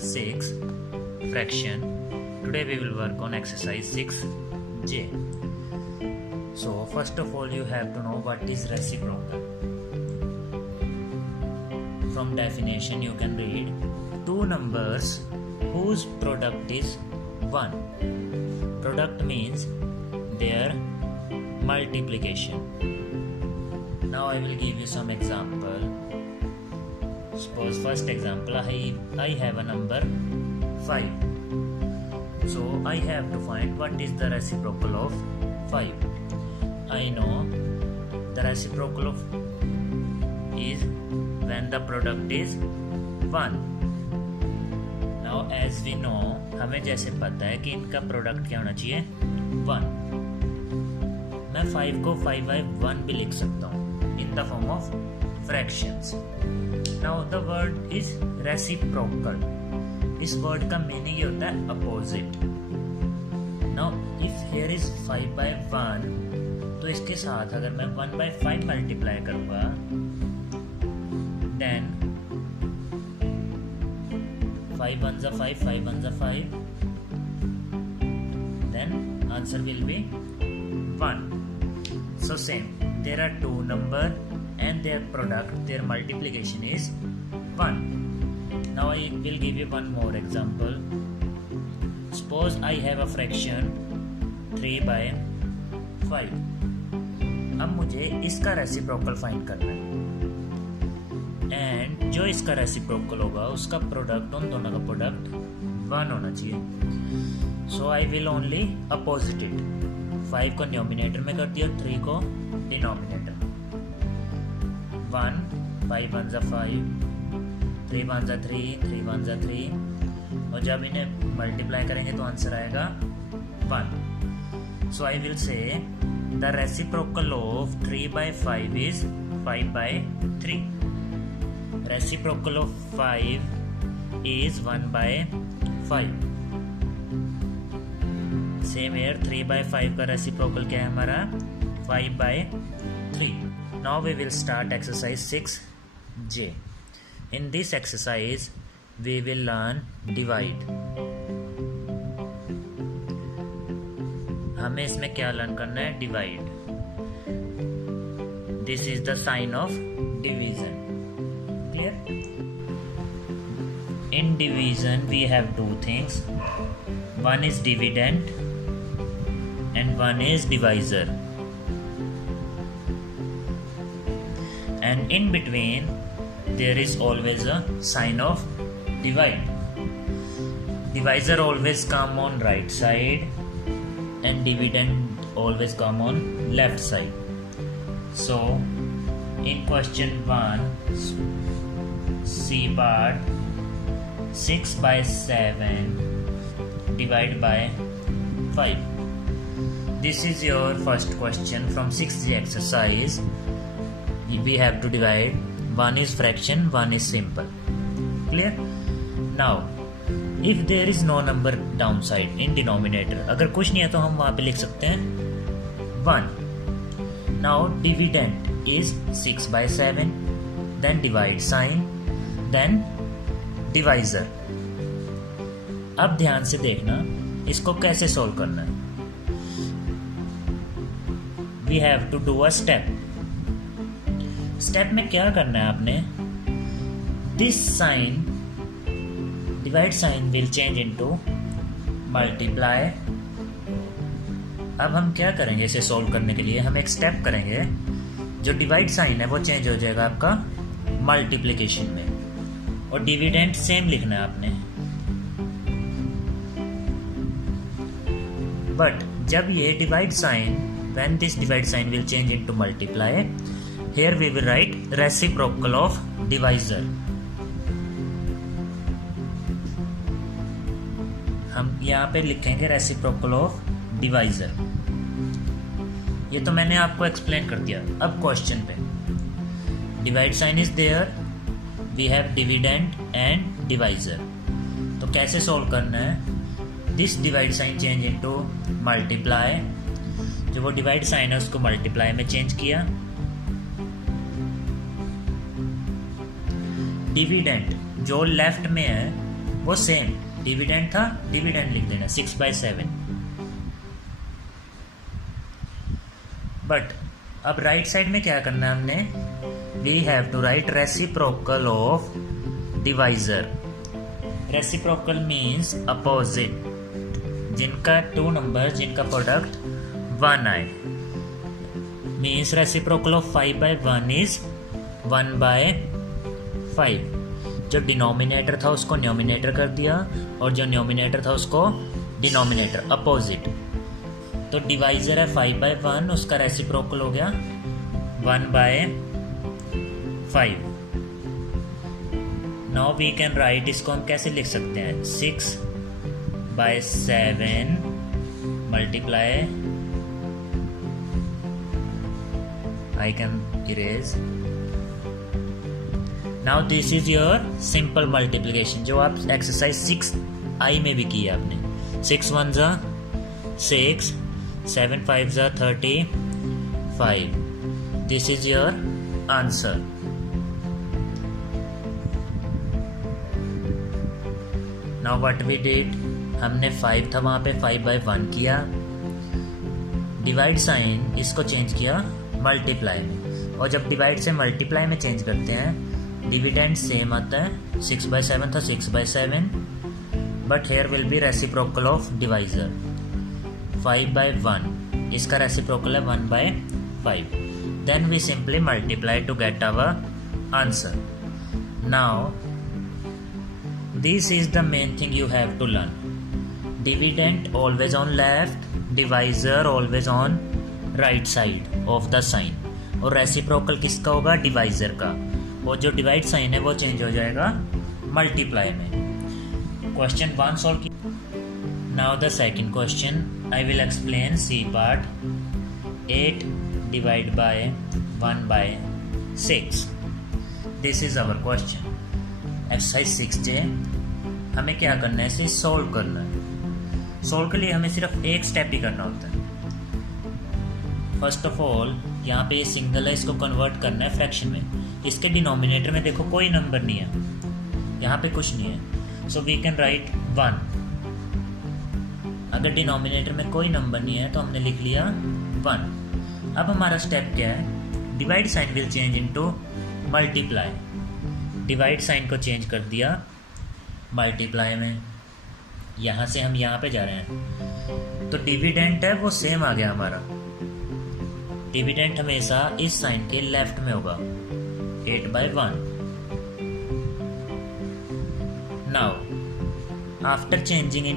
6 fraction. Today we will work on exercise 6J. So first of all you have to know what is reciprocal. From definition you can read two numbers whose product is 1. Product means their multiplication. Now I will give you some example. Suppose first example, I have a number 5. So I have to find what is the reciprocal of 5. I know the reciprocal of is when the product is 1. Now as we know, हमें जैसे पता है कि इनका product क्या होना चाहिए 1. मैं 5 को 5/1 भी लिख सकता हूँ in the form of fractions. Now the word is reciprocal. इस word का meaning ये होता है opposite. Now if here is 5/1, तो इसके साथ अगर मैं 1/5 multiply करूँगा, then 5 1s are 5, 5 1s are 5, then answer will be 1. So same, there are two number and their product, their multiplication is 1. Now I will give you one more example. Suppose I have a fraction 3/5. अब मुझे इसका reciprocal find करना है, and जो इसका reciprocal होगा उसका product, उन दोनों का प्रोडक्ट 1 होना चाहिए. So I will only opposite it. 5 को न्यूमिनेटर में कर दिया, 3 को denominator. 1 5 1s are 5, 3 1s are 3, 3 1s are 3, और जब इन्हें मल्टीप्लाई करेंगे तो आंसर आएगा 1. So I will say the reciprocal of 3/5 is 5/3. Reciprocal of 5 is 1/5. Same here 3/5 का रेसिप्रोकल क्या है हमारा 5/3. Now we will start exercise 6J. In this exercise we will learn divide. हमें इसमें क्या लर्न करना है, divide. This is the sign of division. Clear? In division we have two things. One is dividend and one is divisor, and in between there is always a sign of divide. Divisor always come on right side and dividend always come on left side. So in question 1, C part 6/7 divided by 5. This is your first question from 6J exercise. We have to divide. One is fraction, one is simple. Clear? Now, if there is no number downside in denominator, अगर कुछ नहीं है तो हम वहाँ पे लिख सकते हैं 1. Now, dividend is 6/7, then divide sign, then divisor. अब ध्यान से देखना इसको कैसे सोल्व करना है. We have to do a step. Step में क्या करना है आपने, this sign, divide sign will change into multiply. अब हम क्या करेंगे इसे सोल्व करने के लिए, हम एक स्टेप करेंगे. जो डिवाइड साइन है वो चेंज हो जाएगा आपका मल्टीप्लिकेशन में, और डिविडेंड सेम लिखना है आपने. बट जब ये divide sign, when this divide sign will change into multiply, here we will write reciprocal of divisor. हम यहाँ पे लिखेंगे reciprocal of divisor. ये तो मैंने आपको एक्सप्लेन कर दिया. अब क्वेश्चन पे divide sign is there, we have dividend and divisor. तो कैसे सोल्व करना है, this divide sign change into multiply. जो वो डिवाइड साइन है उसको मल्टीप्लाई में चेंज किया. डिविडेंड जो लेफ्ट में है वो सेम डिविडेंड था, डिविडेंड लिख देना 6/7। बट अब राइट साइड में क्या करना है हमने, we have to write reciprocal of divisor. Reciprocal means opposite, जिनका 2 नंबर जिनका प्रोडक्ट 1 आए, मीन्स रेसिप्रोकल ऑफ 5/1 इज 1/5। जो डिनोमिनेटर था उसको न्यूमिनेटर कर दिया और जो न्यूमिनेटर था उसको डिनोमिनेटर, अपोजिट। तो डिवाइजर है 5/1, उसका रेसिप्रोकल हो गया 1/5। नाउ वी कैन राइट, इसको हम कैसे लिख सकते हैं, 6/7 multiply, I can erase. Now this is your simple multiplication जो आप एक्सरसाइज 6I में भी की है आपने। 6 1 जा 6, 7 5 जा 35। This is your answer. Now what we did, हमने 5 था वहाँ पे 5/1 किया, डिवाइड साइन इसको चेंज किया मल्टीप्लाई में, और जब डिवाइड से मल्टीप्लाई में चेंज करते हैं डिविडेंड सेम आता है। 6/7 था 6/7, but here will be reciprocal of divisor 5/1, इसका रेसिप्रोकल है 1/5। Then we simply multiply to get our answer. Now this is the main thing you have to learn, dividend always on left, divisor always on right side of the sign, और reciprocal किसका होगा, divisor का, और जो divide sign है वो change हो जाएगा मल्टीप्लाई में। क्वेश्चन 1 सॉल्व की। Now the second question I will explain C part. 8 divide by 1/6, this is our question. Exercise 6J हमें क्या करना है, इसे सॉल्व करना है। सॉल्व के लिए हमें सिर्फ एक स्टेप ही करना होता है। फर्स्ट ऑफ ऑल यहाँ पे ये सिंगल है, इसको कन्वर्ट करना है फ्रैक्शन में। इसके डिनोमिनेटर में देखो कोई नंबर नहीं है, यहाँ पे कुछ नहीं है, सो वी कैन राइट 1। अगर डिनोमिनेटर में कोई नंबर नहीं है तो हमने लिख लिया 1। अब हमारा स्टेप क्या है, divide sign will change into multiply. Divide sign को चेंज कर दिया मल्टीप्लाई में, यहाँ से हम यहाँ पे जा रहे हैं, तो डिविडेंट है वो सेम आ गया हमारा। डिविडेंट हमेशा इस साइन के लेफ्ट में होगा 8/1। Now after changing in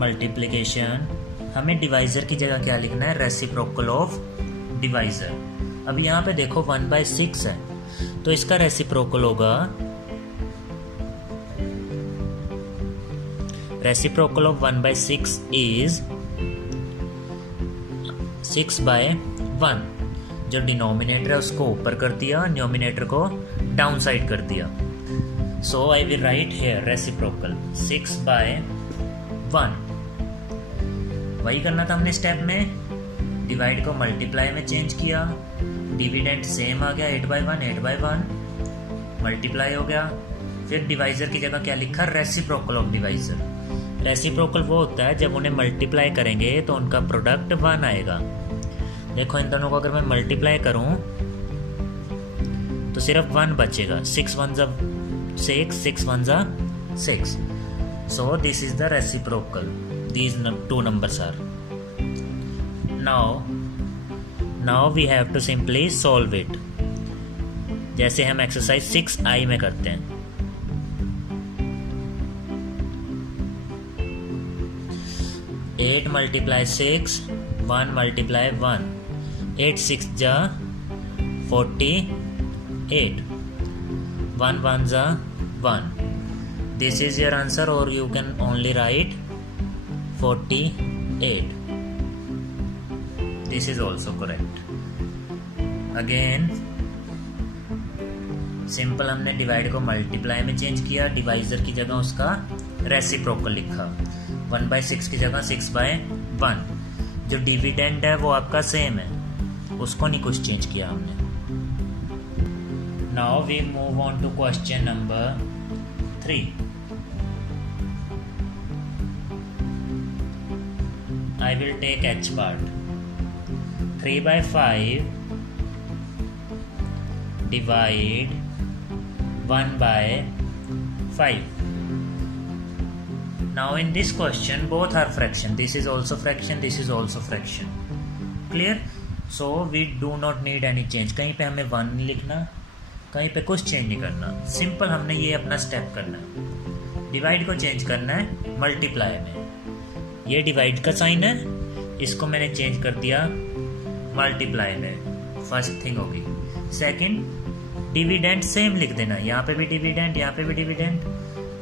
multiplication हमें डिवाइजर की जगह क्या लिखना है, रेसिप्रोकल ऑफ डिवाइजर। अब यहाँ पे देखो 1/6 है, तो इसका रेसिप्रोकल होगा, रेसिप्रोकल ऑफ 1/6 इज 6/1। जो डिनोमिनेटर है उसको ऊपर कर दिया, न्यूमिनेटर को डाउन साइड कर दिया। So I will write here reciprocal 6/1। वही करना था हमने स्टेप में, डिवाइड को मल्टीप्लाई में चेंज किया, डिविडेंड सेम आ गया 8/1 मल्टीप्लाई हो गया। फिर डिवाइजर की जगह क्या लिखा, रेसिप्रोकल ऑफ डिवाइजर। रेसिप्रोकल वो होता है जब उन्हें मल्टीप्लाई करेंगे तो उनका प्रोडक्ट 1 आएगा। देखो इन दोनों को अगर मैं मल्टीप्लाई करूं तो सिर्फ 1 बचेगा, 6 1 6, 6 1 6। So this is the reciprocal, these 2 numbers are. Now we have to simply solve it, जैसे हम एक्सरसाइज 6I में करते हैं। एट मल्टीप्लाई 6, 1 मल्टीप्लाई 1, 8 6 जा 48, 1 1 जा 1। This is your answer, or you can only write 48. This is also correct. Again simple हमने divide को multiply में चेंज किया, डिवाइजर की जगह उसका रेसिप्रोकल लिखा, 1/6 की जगह 6/1। जो डिविडेंड है वो आपका सेम है, उसको नहीं कुछ चेंज किया हमने। Now we move on to question number 3। I will take H part. 3 by 5 divide 1 by 5. Now in this question both are fraction. This is also fraction, this is also fraction. Clear? So we do not need any change. कहीं पे हमें 1 लिखना, कहीं पे कुछ change नहीं करना. Simple हमने ये अपना स्टेप करना है. डिवाइड को चेंज करना है मल्टीप्लाई में. ये डिवाइड का साइन है, इसको मैंने चेंज कर दिया मल्टीप्लाई में. फर्स्ट थिंग होगी. सेकंड, डिविडेंड सेम लिख देना. यहाँ पे भी डिविडेंड, यहाँ पे भी डिविडेंड.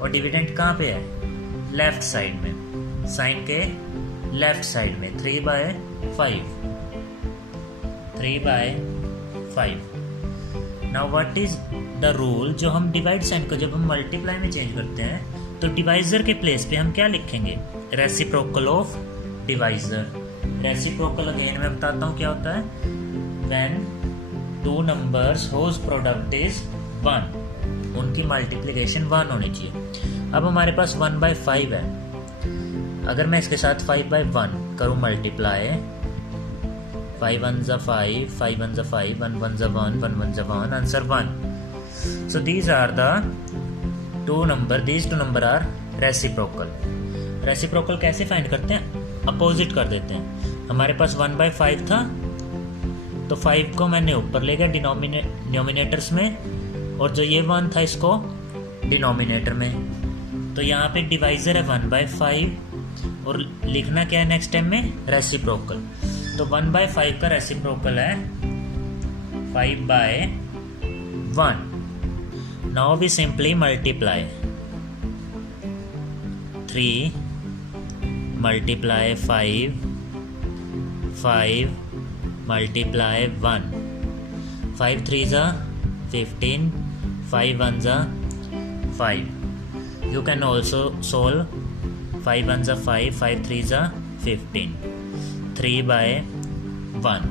और डिविडेंड कहाँ पे है? लेफ्ट साइड में, साइन के लेफ्ट साइड में. 3 by 5. 3 by 5. Now what is the rule? जो हम डिवाइड साइन को जब हम मल्टीप्लाई में चेंज करते हैं तो डिवाइजर के प्लेस पे हम क्या लिखेंगे? Reciprocal of divisor. Reciprocal again मैं बताता हूँ क्या होता है. When two numbers whose product is 1, उनकी मल्टीप्लिकेशन 1 होनी चाहिए. अब हमारे पास 1 by 5 है. अगर मैं इसके साथ 5 by 1 करूँ multiply, 5 1s are 5, 5 1s are 5, 1 1s are 1, 1 1s are 1, answer 1. So these are the these two number are reciprocal. Reciprocal कैसे फाइंड करते हैं? अपोजिट कर देते हैं. हमारे पास 1 by 5 था, तो 5 को मैंने ऊपर ले गया डिनोमिनेटर्स में, और जो ये 1 था इसको डिनोमिनेटर में. तो यहाँ पे डिवाइजर है 1 by 5, और लिखना क्या है नेक्स्ट टाइम में? रेसिप्रोकल. तो 1 by 5 का रेसिप्रोकल है 5 by 1. Now we simply multiply. 3 multiply 5, 5 multiply 1. 5 3s are 15, 5 1s are 5. You can also solve 5 1s are 5, 5 3s are 15. 3 by 1.